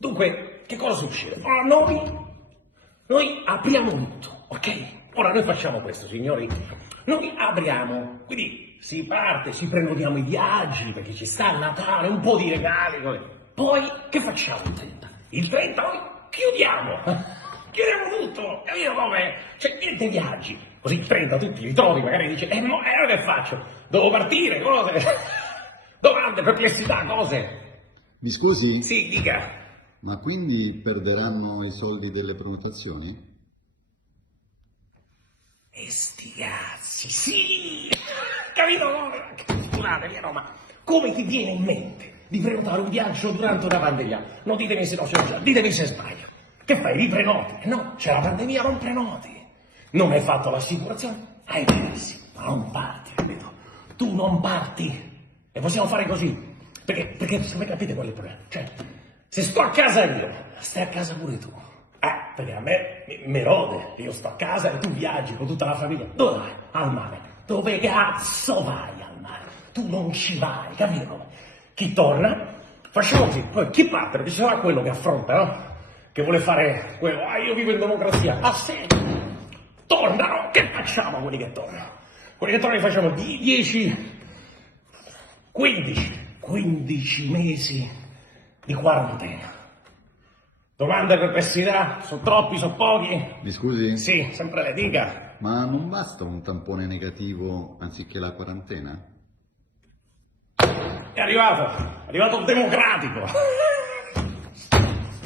Dunque, che cosa succede? Ora noi apriamo tutto, ok? Ora noi facciamo questo, signori. Noi apriamo, quindi si parte, ci prenotiamo i viaggi, perché ci sta il Natale, un po' di regali. Poi, che facciamo il 30? Il 30 noi chiudiamo. Chiudiamo tutto, capito come? Cioè, niente viaggi. Così il 30 tu ti ritrovi, magari dici, ora che faccio? Devo partire, cose? Domande, perplessità, cose. Mi scusi? Sì, dica. Ma quindi perderanno i soldi delle prenotazioni? E sti cazzi, sì! Capito? Scusate, vero, ma come ti viene in mente di prenotare un viaggio durante una pandemia? Non ditemi se no, ditemi se sbaglio. Che fai? Riprenoti? No, c'è la pandemia, non prenoti. Non hai fatto l'assicurazione? Hai perso, ma non parti, capito? Tu non parti. E possiamo fare così. Perché se capite qual è il problema? Cioè, se sto a casa io, stai a casa pure tu. Perché a me mi rode, io sto a casa e tu viaggi con tutta la famiglia. Dove vai? Al mare. Dove cazzo vai al mare? Tu non ci vai, capito? Chi torna? Facciamo così, poi chi parte? Perché ci sarà quello che affronta, no? Che vuole fare quello, io vivo in democrazia. Ah sì? Tornano, che facciamo quelli che tornano? Quelli che tornano li facciamo 10, 15 mesi di quarantena. Domande, perplessità? Sono troppi, sono pochi? Mi scusi? Sì, sempre le dica. Ma non basta un tampone negativo anziché la quarantena? È arrivato il democratico.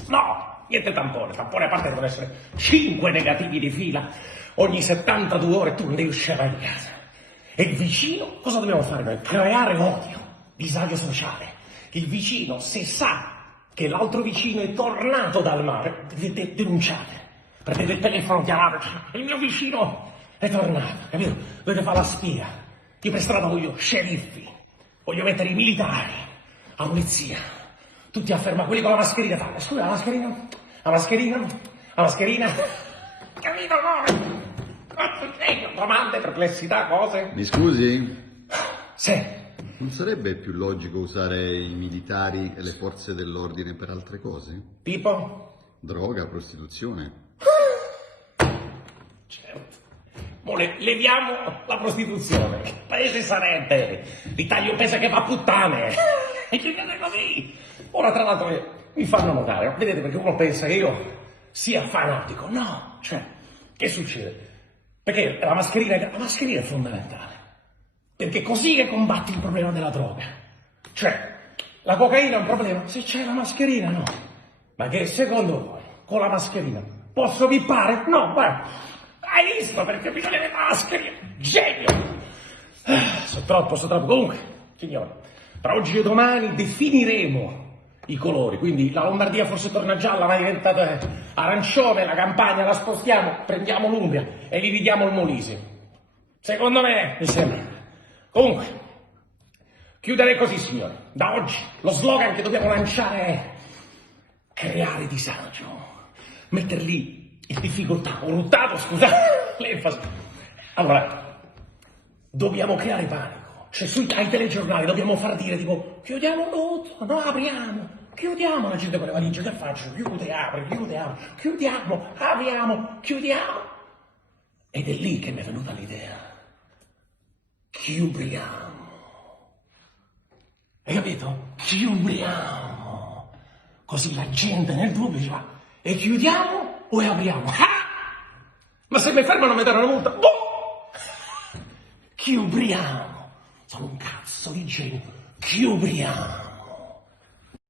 No, niente tampone a parte devono essere 5 negativi di fila ogni 72 ore, tu non devi uscire di casa. E il vicino, cosa dobbiamo fare noi? Creare odio, disagio sociale. Il vicino, se sa che l'altro vicino è tornato dal mare, denunciate. Prendete il telefono, chiamate, il mio vicino è tornato, capito? Dovete fare la spia. Io per strada voglio sceriffi, voglio mettere i militari, la polizia, tutti a fermare, quelli con la mascherina fanno, scusa, la mascherina, capito come? Domande, perplessità, cose? Mi scusi? Sì. Non sarebbe più logico usare i militari e le forze dell'ordine per altre cose? Tipo? Droga, prostituzione. Certo. Leviamo la prostituzione. Che paese sarebbe? L'Italia pensa che va a puttane. E che è così. Ora, tra l'altro, mi fanno notare, vedete, perché uno pensa che io sia fanatico. No, cioè, che succede? Perché la mascherina è fondamentale. Perché così che combatti il problema della droga. Cioè, la cocaina è un problema se c'è la mascherina, no. Ma che secondo voi, con la mascherina, posso pippare? No, guarda, hai visto perché bisogna avere la mascherina? Genio! So troppo. Comunque, signori, tra oggi e domani definiremo i colori, quindi la Lombardia forse torna gialla, ma è diventata arancione, la Campania la spostiamo, prendiamo l'Umbria e gli diamo il Molise. Secondo me, mi sembra. Comunque, chiuderei così, signori. Da oggi lo slogan che dobbiamo lanciare è creare disagio, metterli in difficoltà. Ho ruttato, scusate l'enfasi. Allora, dobbiamo creare panico. Cioè, ai telegiornali dobbiamo far dire, tipo, chiudiamo tutto, no, apriamo, chiudiamo. La gente con le valigie, che faccio? Chiude, apri, chiudiamo, apriamo, chiudiamo. Ed è lì che mi è venuta l'idea. Chiudiamo. Hai capito? Chiudiamo. Così la gente nel dubbio dice, e chiudiamo o apriamo? Ma se mi fermano mi danno una multa. Boh! Chiudiamo. Sono un cazzo di genio. Chiudiamo.